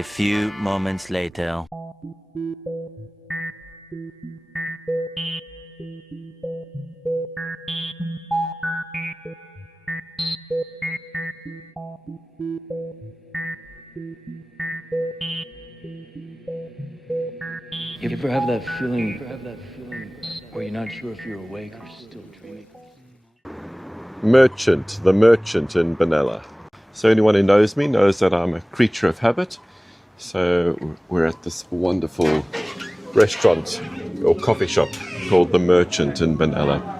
A few moments later. You ever have that feeling where you're not sure if you're awake or still dreaming? The merchant in Benalla. So anyone who knows me knows that I'm a creature of habit. So we're at this wonderful restaurant or coffee shop called The Merchant in Benalla.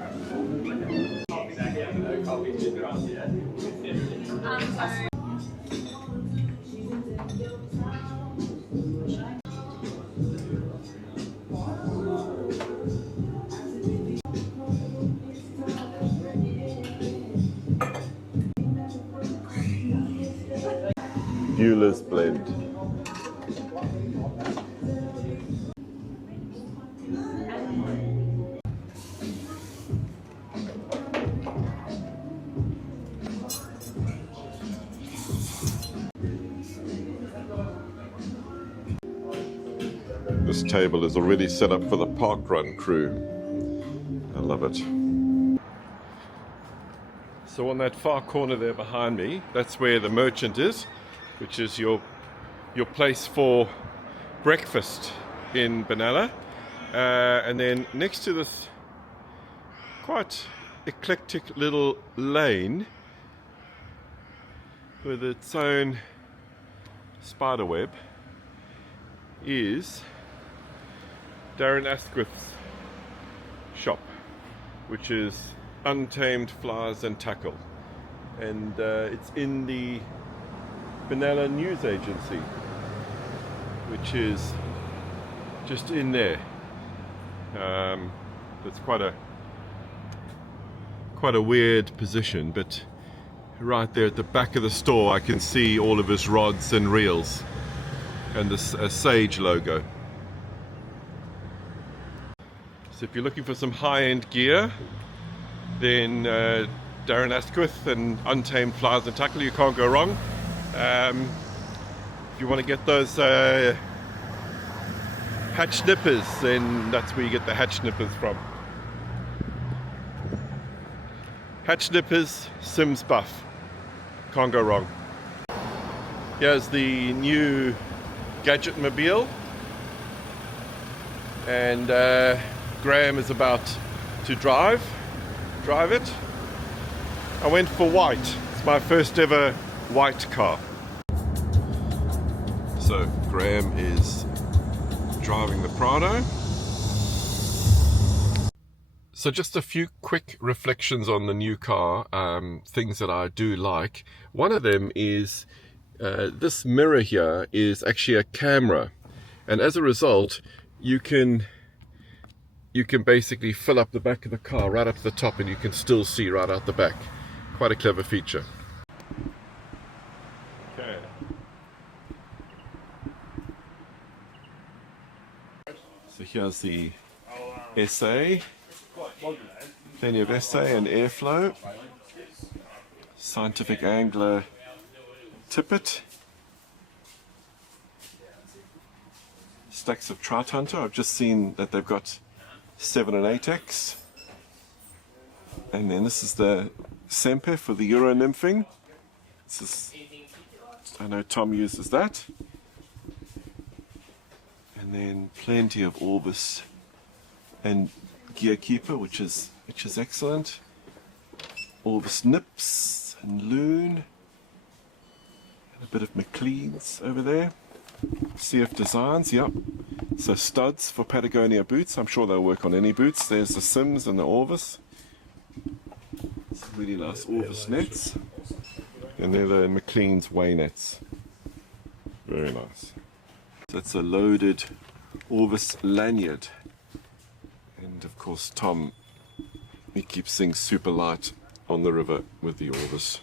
Beulah's Blend. This table is already set up for the park run crew. I love it. So on that far corner there behind me, that's where the Merchant is, which is your place for breakfast in Benalla. And then next to this quite eclectic little lane with its own spider web is Darren Asquith's shop, which is Untamed Flowers and Tackle, and it's in the Benalla News Agency, which is just in there. It's quite a weird position, but right there at the back of the store I can see all of his rods and reels and this Sage logo. So if you're looking for some high-end gear, then Darren Asquith and Untamed Flowers and Tackle, you can't go wrong. If you want to get those hatch nippers, then that's where you get the hatch nippers from. Hatch nippers, Sims buff, can't go wrong. Here's the new Gadget Mobile, and Graham is about to drive it. I went for white. It's my first ever white car. So Graham is driving the Prado. So just a few quick reflections on the new car, things that I do like. One of them is this mirror here is actually a camera, and as a result you can basically fill up the back of the car right up to the top, and you can still see right out the back. Quite a clever feature. Okay. So here's the SA, plenty of SA and airflow, scientific angler tippet, stacks of trout hunter. I've just seen that they've got 7 and 8X, and then this is the Semper for the Euro nymphing. This is, I know Tom uses that, and then plenty of Orbis and Gearkeeper, which is excellent. Orbis nips and Loon, and a bit of McLean's over there. CF Designs, yep. So studs for Patagonia boots. I'm sure they'll work on any boots. There's the Sims and the Orvis. Some really nice Orvis nets. And they're the McLean's way nets. Very nice. So that's a loaded Orvis lanyard. And of course Tom, he keeps things super light on the river with the Orvis.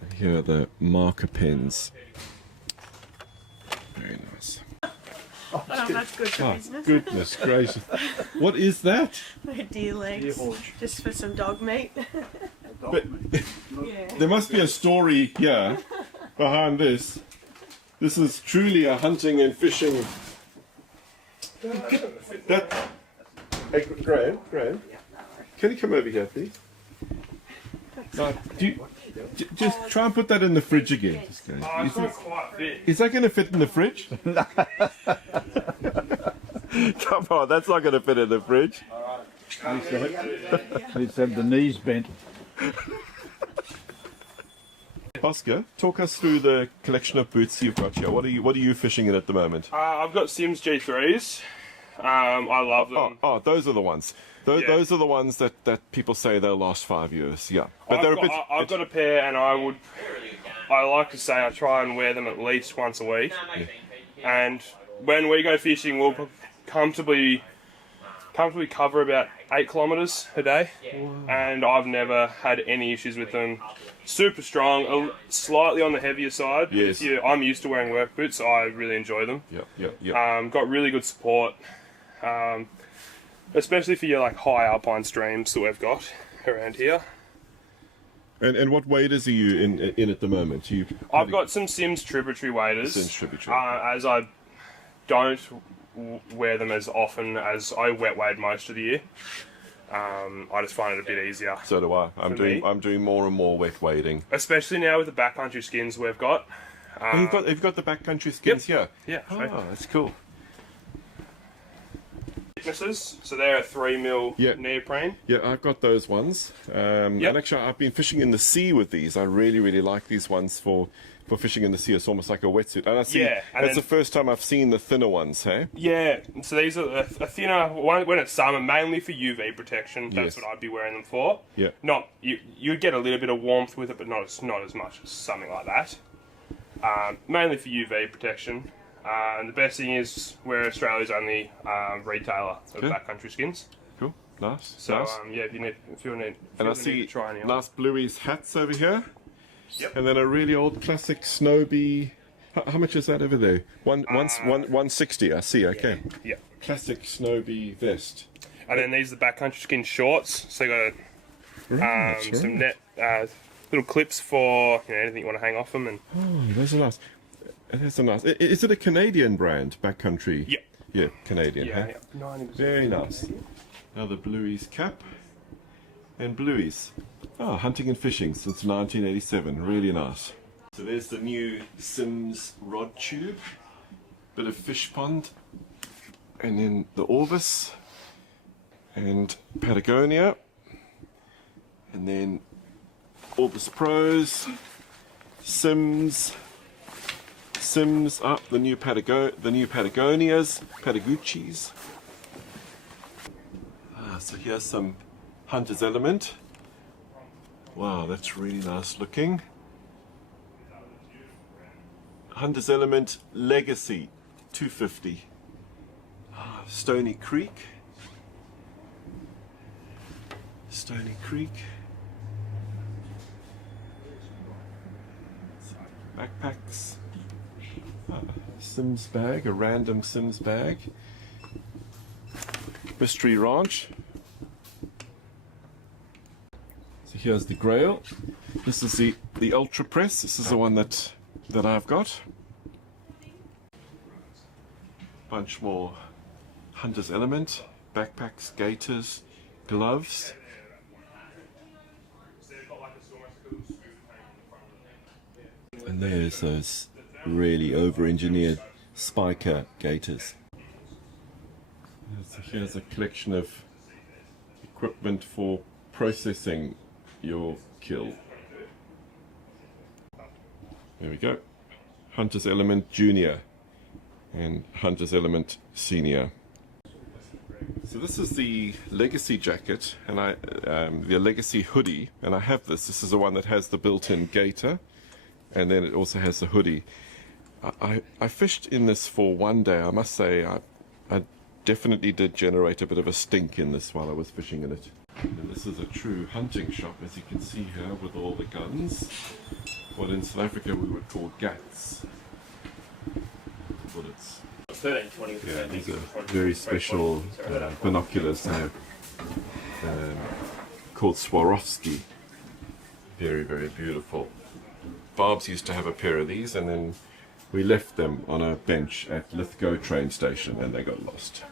And here are the marker pens. Very nice. Oh, that's good for business. Goodness gracious. What is that? Deer legs, just for some dog meat. But Yeah. there must be a story here behind this. This is truly a hunting and fishing. That. Hey, Graham, can you come over here, please? Just try and put that in the fridge again. It's not quite fit. Is that going to fit in the fridge? Come on, that's not going to fit in the fridge. Let's have the knees bent. Oscar, talk us through the collection of boots you've got here. What are you fishing in at the moment? I've got Sims G3s. I love them. Oh, those are the ones. Those are the ones that people say they'll last 5 years. Yeah, but I've got a pair, and I like to say I try and wear them at least once a week. Yeah. And when we go fishing, we'll comfortably cover about 8 kilometres a day, and I've never had any issues with them. Super strong, slightly on the heavier side. Yes. I'm used to wearing work boots, so I really enjoy them. Yeah. Got really good support, especially for your like high alpine streams that we've got around here. And what waders are you in at the moment? I've got some Sims tributary waders. Sims tributary. As I don't wear them as often as I wet wade most of the year. I just find it a bit easier. So do I. I'm doing more and more wet wading. Especially now with the backcountry skins we've got. You've got the backcountry skins here? Yeah. Oh, that's cool. Thicknesses, so they're a 3mm neoprene. Yeah, I've got those ones. And actually, I've been fishing in the sea with these. I really like these ones for fishing in the sea. It's almost like a wetsuit. And I see that's the first time I've seen the thinner ones, hey? Yeah, so these are a thinner one when it's summer, mainly for UV protection. That's what I'd be wearing them for. Yeah. You'd get a little bit of warmth with it, but not as much as something like that. Mainly for UV protection. And the best thing is we're Australia's only retailer of backcountry skins. Cool, nice. So nice. if you need And I need see to try any nice Bluey's hats over here. Yep. And then a really old classic Snowbee. How much is that over there? 160. I see. Okay. Yeah. Classic Snowbee vest. And then these are the backcountry skin shorts. So you got some net little clips for anything you want to hang off them. And those are nice. That's a nice. Is it a Canadian brand, backcountry? Yeah. Yeah, Canadian. Yeah. Huh? 90%. Very nice. Another Bluey's cap. And Bluey's. Hunting and fishing since 1987. Really nice. So there's the new Sims rod tube. Bit of fish pond. And then the Orvis. And Patagonia. And then Orvis Pros. Sims, the new Patagonias, Patagucci's. So here's some Hunter's Element. Wow, that's really nice looking. Hunter's Element Legacy 250. Stony Creek. Backpacks. Sims bag, a random Sims bag. Mystery Ranch. So here's the Grail. This is the Ultra Press. This is the one that I've got. Bunch more Hunter's Element, backpacks, gaiters, gloves. And there's those really over-engineered spiker gaiters. So here's a collection of equipment for processing your kill. There we go. Hunter's Element Junior and Hunter's Element Senior. So this is the Legacy jacket and the Legacy hoodie, and I have this. This is the one that has the built-in gaiter, and then it also has the hoodie. I fished in this for one day. I must say I definitely did generate a bit of a stink in this while I was fishing in it. And this is a true hunting shop, as you can see here, with all the guns. What in South Africa we would call gats. Bullets. 13, 20%. Yeah, these are very special binoculars now, called Swarovski. Very, very beautiful. Barb's used to have a pair of these, and then We left them on a bench at Lithgow train station and they got lost.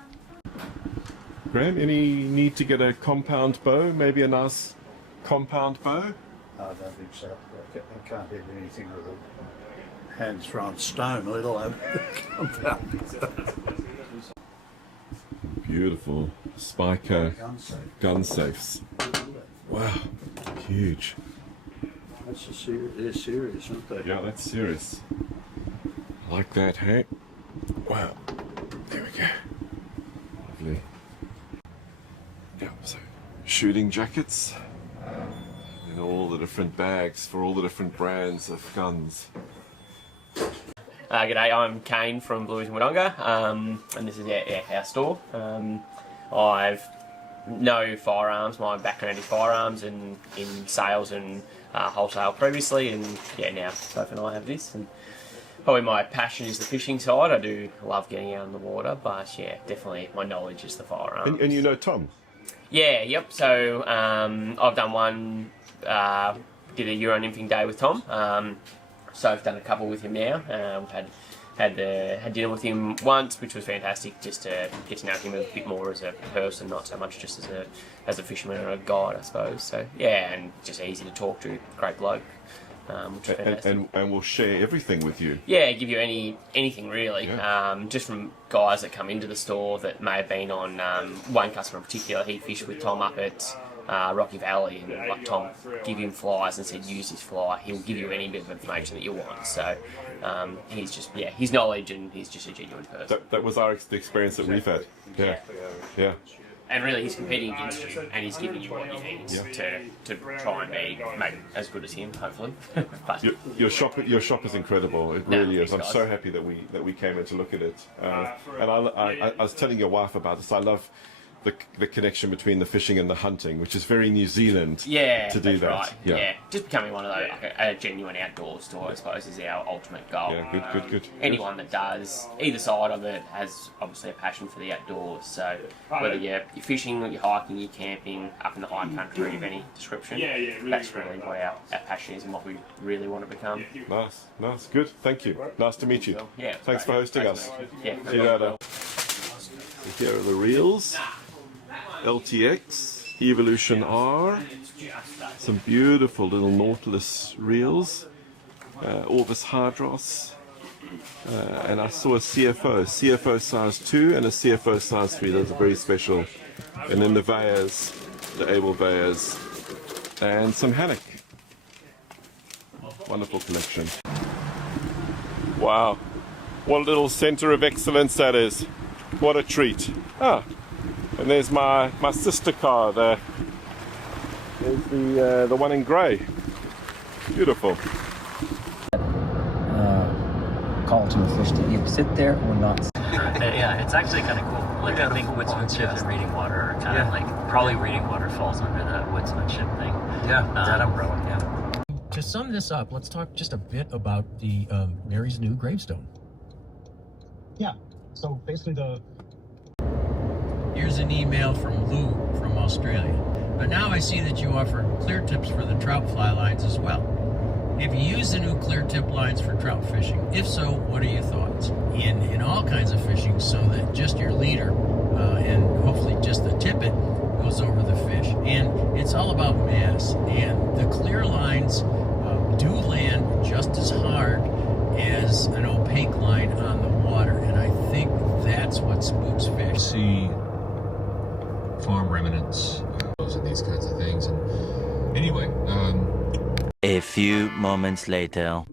Graham, any need to get a compound bow? Maybe a nice compound bow? I don't think so. I can't hit anything with a hand-thrown stone, let alone compound. Beautiful spiker gun safes. Wow, huge. They're serious, aren't they? Yeah, that's serious. Like that, hey? Wow. There we go. Lovely. Yeah, so shooting jackets. And all the different bags for all the different brands of guns. G'day, I'm Kane from Bluey in Wodonga, and this is our store. I've no firearms. My background is firearms and in sales and wholesale previously, and yeah, now Soph and I have this. And probably my passion is the fishing side. I do love getting out in the water, but yeah, definitely my knowledge is the firearms. And you know Tom? Yeah, yep. So I've done one, did a Euro nymphing day with Tom. So I've done a couple with him now. We've had dinner with him once, which was fantastic, just to get to know him a bit more as a person, not so much just as a fisherman or a guide, I suppose. So yeah, and just easy to talk to, great bloke. Which is fantastic. And we'll share everything with you. Yeah, give you anything really. Yeah. Just from guys that come into the store that may have been on one customer in particular. He fished with Tom up at Rocky Valley, and like Tom give him flies and said use this fly. He'll give you any bit of information that you want. So he's just his knowledge, and he's just a genuine person. That was the experience that we've had. Yeah. And really, he's competing against you, and he's giving you what you need to try and make as good as him, hopefully. But Your shop is incredible. It really is. I'm guys. so happy that we came in to look at it. And I was telling your wife about this. I love the connection between the fishing and the hunting, which is very New Zealand. Yeah, to do that. Right. Yeah, just becoming one of those, like a genuine outdoor store, I suppose, is our ultimate goal. Yeah, good. Anyone that does either side of it has obviously a passion for the outdoors. So whether you're fishing, or you're hiking, you're camping, up in the high country of any description, that's really what our passion is and what we really want to become. Nice, good. Thank you. Nice to meet you. Yeah, Thanks for hosting us. Yeah. See you later. Here are the reels. LTX, Evolution R, some beautiful little Nautilus reels, Orvis Hardross, and I saw a CFO size 2 and a CFO size 3, those are very special. And then the Veyers, the Able Veyers, and some Haddock. Wonderful collection. Wow, what a little centre of excellence that is. What a treat. And there's my sister car there. There's the one in grey. Beautiful. Carlton fish, do you sit there or not? Yeah, it's actually kind of cool. Like I think woodsmanship and reading water are kind of like, probably reading water falls under that woodsmanship thing. Yeah, that umbrella. Yeah. To sum this up, let's talk just a bit about the Mary's new gravestone. Yeah, so basically Here's an email from Lou from Australia. But now I see that you offer clear tips for the trout fly lines as well. Have you used the new clear tip lines for trout fishing? If so, what are your thoughts? In all kinds of fishing, so that just your leader and hopefully just the tippet goes over the fish. And it's all about mass. And the clear lines do land just as hard as an opaque line on the water. And I think that's what spooks fish. See farm remnants and these kinds of things. And anyway, A few moments later.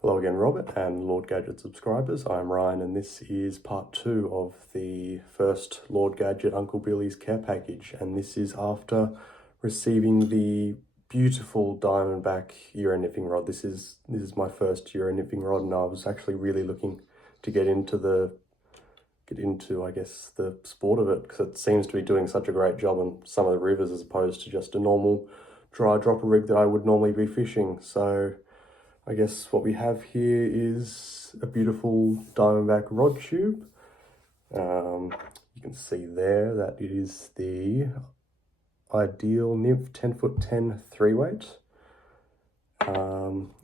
Hello again, Robert and Lord Gadget subscribers. I'm Ryan, and this is part 2 of the first Lord Gadget Uncle Billy's care package. And this is after receiving the beautiful Diamondback Euro nymphing rod. This is my first Euro nymphing rod, and I was actually really looking to get into I guess the sport of it, because it seems to be doing such a great job on some of the rivers as opposed to just a normal dry dropper rig that I would normally be fishing. So I guess what we have here is a beautiful Diamondback rod tube. You can see there that it is the Ideal Nymph 10x10 3-weight.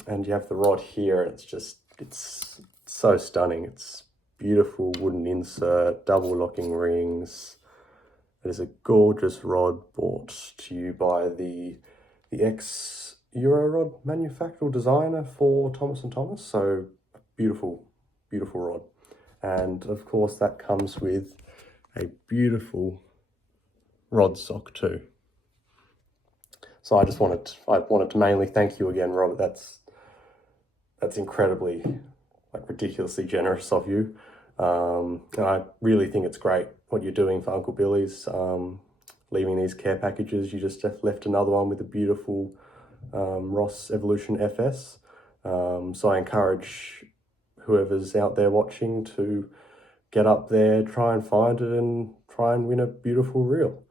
And you have the rod here, and it's just it's so stunning. It's beautiful wooden insert, double locking rings. It is a gorgeous rod brought to you by the ex-Euro rod manufacturer designer for Thomas & Thomas. So beautiful, beautiful rod. And of course that comes with a beautiful rod sock too. So I wanted to mainly thank you again, Robert. That's incredibly, ridiculously generous of you. And I really think it's great what you're doing for Uncle Billy's, leaving these care packages. You just left another one with a beautiful Ross Evolution FS. So I encourage whoever's out there watching to get up there, try and find it, and try and win a beautiful reel.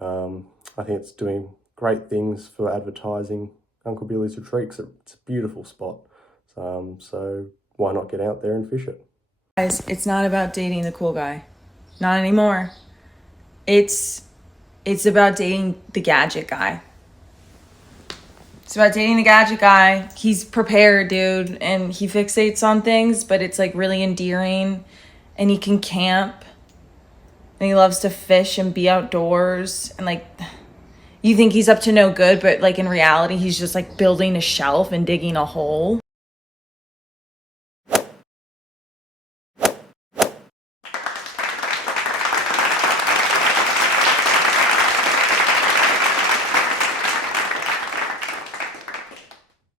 I think it's doing great things for advertising Uncle Billy's Retreat. It's a beautiful spot. So why not get out there and fish it? Guys, it's not about dating the cool guy. Not anymore. It's about dating the gadget guy. It's about dating the gadget guy. He's prepared, dude, and he fixates on things, but it's really endearing, and he can camp, and he loves to fish and be outdoors, and you think he's up to no good, but in reality he's just building a shelf and digging a hole.